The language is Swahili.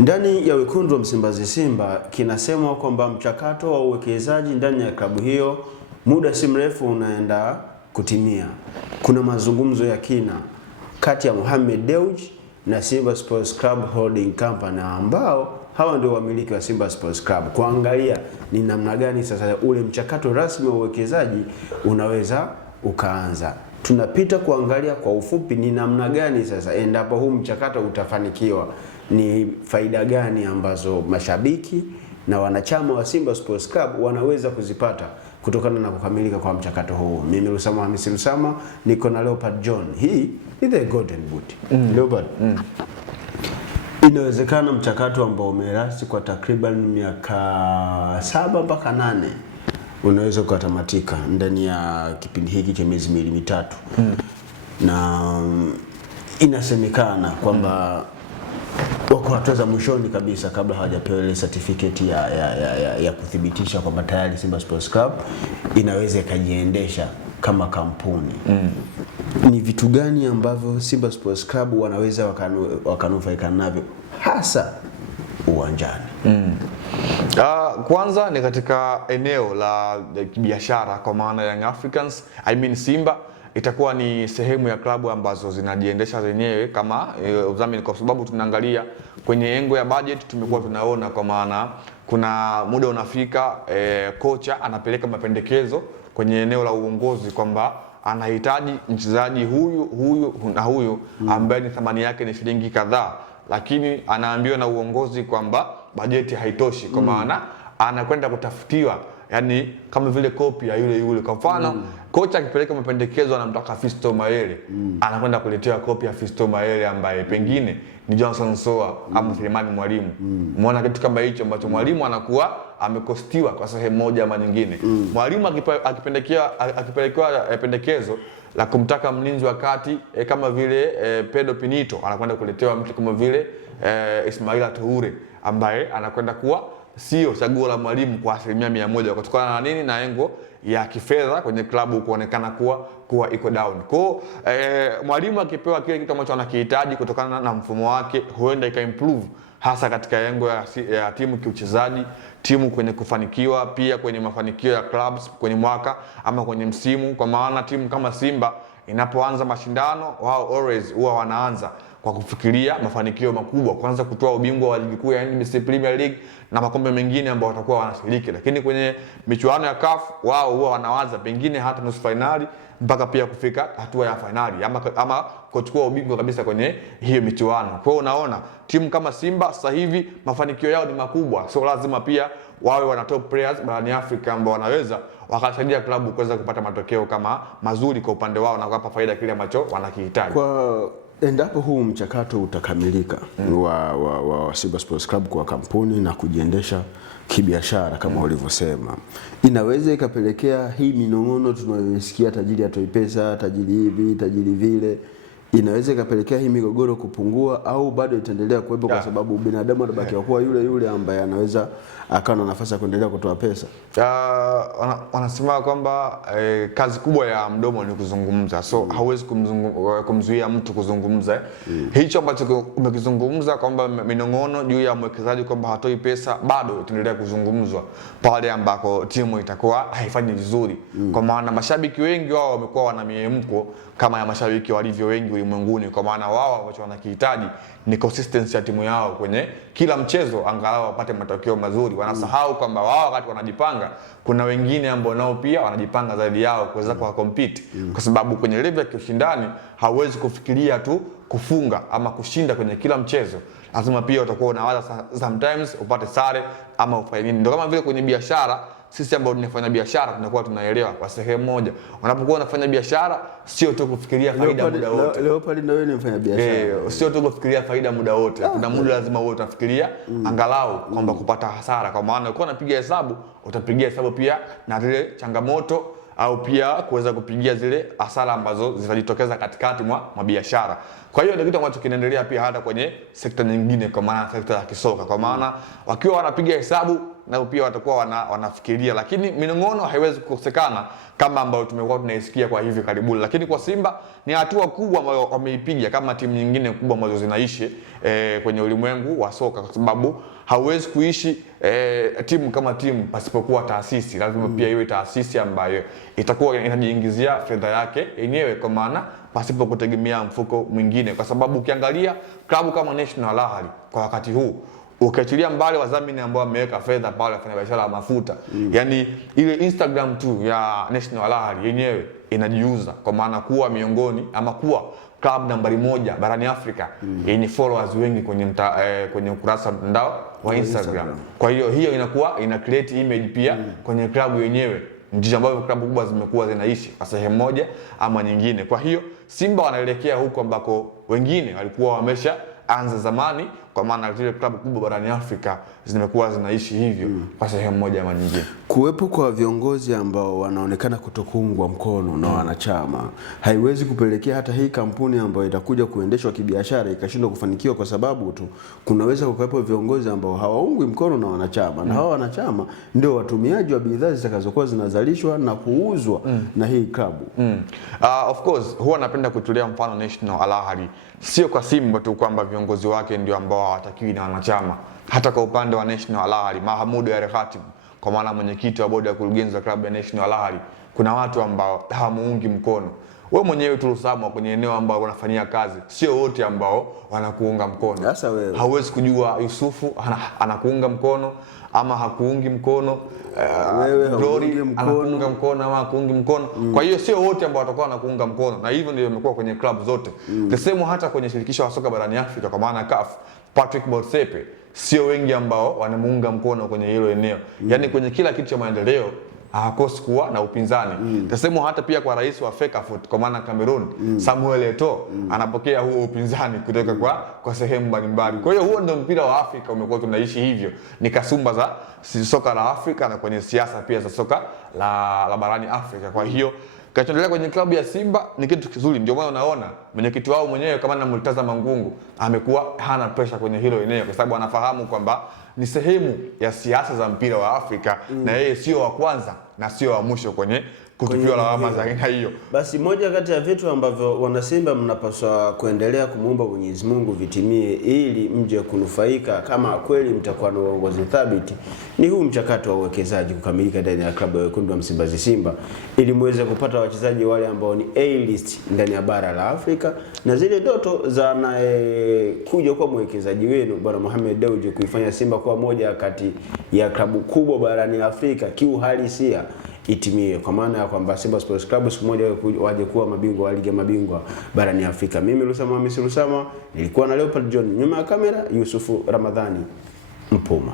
Ndani ya wekundu wa Msimbazi Simba kinasemwa kwamba mchakato wa uwekezaji ndani ya klabu hiyo muda si mrefu unaenda kutimia. Kuna mazungumzo ya kina kati ya Mohamed Dewji na Simba Sports Club Holding Company ambao hawa ndio wamiliki wa Simba Sports Club, kuangalia ni namna gani sasa ule mchakato rasmi wa uwekezaji unaweza ukaanza. Tunapita kuangalia kwa ufupi ni namna gani sasa endapo huu mchakato utafanikiwa, ni faida gani ambazo mashabiki na wanachama wa Simba Sports Club wanaweza kuzipata kutokana na kukamilika kwa mchakato huu. Mimi Lusama Hamisi Lusama niko na Leopard John. Hii ni The Golden Boot. Leopard. Inawezekana mchakato ambao umerasi kwa takriban miaka 7 mpaka 8 unaweza kutamatika ndani ya kipindi hiki cha miezi 2-3. Na inasemekana kwamba wako hatua za mwishoni kabisa kabla hawajapewa ile certificate ya kuthibitisha kwamba tayari Simba Sports Club inaweza ikajiendesha kama kampuni. Ni vitu gani ambavyo Simba Sports Club wanaweza wakanufaika navyo hasa uwanjani? Kwanza ni katika eneo la biashara, kwa maana Young Africans, Simba itakuwa ni sehemu ya klabu ambazo zinajiendesha zenyewe kama udhamini, kwa sababu tunaangalia kwenye engo ya budget. Tumekuwa tunaona kwa maana kuna muda unafika kocha anapeleka mapendekezo kwenye eneo la uongozi kwamba anahitaji mchezaji huyu na huyu ambaye ni thamani yake ni shilingi kadhaa, lakini anaambiwa na uongozi kwamba bajeti haitoshi, kwa maana anakwenda kutafutiwa yani kama vile kopi ya yule. Kwa mfano kocha akipeleka mapendekezo anamtaka Fiston Mayele, anakwenda kuletea kopi ya Fiston Mayele ambaye pengine ni Johnson Soa ama Selemani Mwalimu. Umeona kitu kama hicho ambacho mwalimu anakuwa amekostiwa kwa sehemu moja ama nyingine. Mwalimu akipelekewa pendekezo la kumtaka mlinzi wa kati kama vile Pedro Pinito, anakwenda kuletewa mtu kama vile Ismaila Toure ambaye anakwenda kuwa sio chaguo la mwalimu kwa 100% kutokana na nini? Na engo ya kifedha kwenye klabu kuonekana kuwa iko down. Kwa mwalimu akipewa kile kitu ambacho anakihitaji kutokana na mfumo wake, huenda ika-improve hasa katika engo ya timu kiuchezaji, timu kwenye kufanikiwa, pia kwenye mafanikio ya clubs kwenye mwaka ama kwenye msimu. Kwa maana timu kama Simba inapoanza mashindano, wao always huwa wanaanza kwa kufikiria mafanikio makubwa, kwanza kutoa ubingwa wa ligi kuu ya NBC Premier League na makombe mengine ambayo watakuwa wanashiriki. Lakini kwenye michuano ya CAF wao huwa wanawaza pengine hata nusu finali mpaka pia kufika hatua ya finali ama kuchukua ubingwa kabisa kwenye hiyo michuano. Kwa hiyo unaona timu kama Simba sasa hivi mafanikio yao ni makubwa, so lazima pia wawe wana top players barani Afrika ambao wanaweza wakasaidia klabu kuweza kupata matokeo kama mazuri kwa upande wao na kuwapa faida kile ambacho wanakihitaji. Kwa endapo huu mchakato utakamilika wa Simba Sports Club kwa kampuni na kujiendesha kibiashara kama ulivyosema, inaweza ikapelekea hii minong'ono tunayosikia, tajiri atoi pesa, tajiri hivi, tajiri vile, inaweza ikapelekea hii migogoro kupungua au bado itaendelea kuwepo kwa sababu binadamu anabaki kuwa yule ambaye anaweza akawa na nafasi ya kuendelea kutoa pesa? Wanasema kwamba kazi kubwa ya mdomo ni kuzungumza, so hauwezi kumzuia mtu kuzungumza. Hicho ambacho umekizungumza kwamba minong'ono juu ya mwekezaji kwamba hatoi pesa, bado itaendelea kuzungumzwa pale ambako timu itakuwa haifanyi vizuri. Kwa maana mashabiki wengi wao wamekuwa wana miemko kama ya mashabiki walivyo wengi ulimwenguni, kwa maana wao ambacho wanakihitaji ni consistency ya timu yao kwenye kila mchezo, angalau wapate matokeo mazuri. Wanasahau kwamba wao wakati wanajipanga kuna wengine ambao nao pia wanajipanga zaidi yao kuweza kwa compete, kwa sababu kwenye level ya ushindani hauwezi kufikiria tu kufunga ama kushinda kwenye kila mchezo. Lazima pia utakuwa unawaza sometimes upate sare ama ufanye nini. Ndio kama vile kwenye biashara, sisi ambao tunafanya biashara tunakuwa tunaelewa kwa sehemu moja. Unapokuwa unafanya biashara sio tu kufikiria faida muda wote. Leopard ndio wewe unafanya biashara. Sio tu kufikiria faida muda wote. Kuna muda lazima wewe utafikiria angalau kwamba kupata hasara, kwa maana ukiwa unapiga hesabu utapigia hesabu pia na zile changamoto au pia kuweza kupigia zile hasara ambazo zitajitokeza katikati mwa biashara. Kwa hiyo ndio kitu ambacho kinaendelea pia hata kwenye sekta nyingine, kwa maana sekta ya kisoka, kwa maana wakiwa wanapiga hesabu nao pia watakuwa wanafikiria, lakini minong'ono haiwezi kukosekana kama ambayo tumekuwa tunaisikia kwa hivi karibuni. Lakini kwa Simba ni hatua kubwa ambayo wameipiga kama timu nyingine kubwa ambazo zinaishi kwenye ulimwengu wa soka, kwa sababu hauwezi kuishi timu kama timu pasipokuwa taasisi. Lazima pia iwe taasisi ambayo itakuwa inajiingizia fedha yake yenyewe, kwa maana pasipo kutegemea mfuko mwingine, kwa sababu ukiangalia klabu kama National Al Ahly kwa wakati huu, ukiachilia mbali wadhamini ambao wameweka fedha pale, wafanya biashara ya mafuta, yani ile Instagram tu ya National Al Ahly yenyewe inajiuza, kwa maana kuwa miongoni ama kuwa club nambari 1 barani Afrika yenye followers wengi kwenye ukurasa wa mtandao wa Instagram. Kwa hiyo inakuwa ina create image pia kwenye klabu yenyewe, ndio ambavyo klabu kubwa zimekuwa zinaishi kwa sehemu moja ama nyingine. Kwa hiyo Simba wanaelekea huko ambako wengine walikuwa wamesha anza zamani, kwa maana zile klabu kubwa barani Afrika zimekuwa zinaishi hivyo kwa sehemu moja ama nyingine. Kuwepo kwa viongozi ambao wanaonekana kutokuungwa mkono na wanachama haiwezi kupelekea hata hii kampuni ambayo itakuja kuendeshwa kibiashara ikashindwa kufanikiwa, kwa sababu tu kunaweza kuwepo viongozi ambao hawaungwi mkono na wanachama na hao wanachama ndio watumiaji wa bidhaa zitakazokuwa zinazalishwa na kuuzwa na hii klabu. Of course huwa napenda kutulia mfano National Al Ahly, sio kwa Simba tu kwamba viongozi wake ndio ambao hawatakiwi na wanachama. Hata kwa upande wa National Al Ahly, Mahmoud Al-Khatib, kwa maana mwenyekiti wa bodi ya kurugenzi wa klabu ya National Al Ahly, kuna watu ambao hawamuungi mkono. Wewe mwenyewe tulisamwa kwenye eneo ambao unafanyia kazi, sio wote ambao wanakuunga mkono. Sasa wewe hauwezi kujua Yusufu anakuunga mkono ama hakuungi mkono, Glory anakuunga mkono ama hakuungi mkono. Kwa hiyo sio wote ambao watakuwa wanakuunga mkono, na hivyo ndio imekuwa kwenye klabu zote. The same hata kwenye shirikisho la soka barani Afrika, kwa maana CAF, Patrick Motsepe, sio wengi ambao wanamuunga mkono kwenye hilo eneo. Yaani kwenye kila kitu cha maendeleo hakosi kuwa na upinzani. Tasema hata pia kwa rais wa FECAFOOT, kwa maana Cameroon, Samuel Eto'o, anapokea huo upinzani kutoka kwa sehemu mbalimbali. Kwa hiyo huo ndio mpira wa Afrika umekuwa tunaishi hivyo. Ni kasumba za soka la Afrika na kwenye siasa pia za soka la barani Afrika. Kwa hiyo kinachoendelea kwenye klabu ya Simba ni kitu kizuri, ndio maana unaona mwenyekiti wao mwenyewe kama na Murtaza Mangungu amekuwa hana pressure kwenye hilo eneo, kwa sababu anafahamu kwamba ni sehemu ya siasa za mpira wa Afrika na yeye sio wa kwanza na sio wa mwisho kwenye kutupiwa lawama za aina hiyo. Basi moja kati ya vitu ambavyo wanasimba mnapaswa kuendelea kumuomba Mwenyezi Mungu vitimie ili mje kunufaika kama kweli mtakuwa na uongozi thabiti, ni huu mchakato wa uwekezaji kukamilika ndani ya klabu ya wekundu wa Msimbazi Simba, ili muweze kupata wachezaji wale ambao ni A-list ndani ya bara la Afrika, na zile ndoto za kuja kwa mwekezaji wenu Bwana Mohamed Dewji kuifanya Simba kuwa moja kati ya klabu kubwa barani Afrika kiuhalisia itimie, kwa maana ya kwamba Simba Sports Club siku moja waje kuwa mabingwa wa ligi ya mabingwa barani Afrika. Mimi Lusama Hamisi Lusama nilikuwa na Leopard John, nyuma ya kamera Yusufu Ramadhani Mpuma.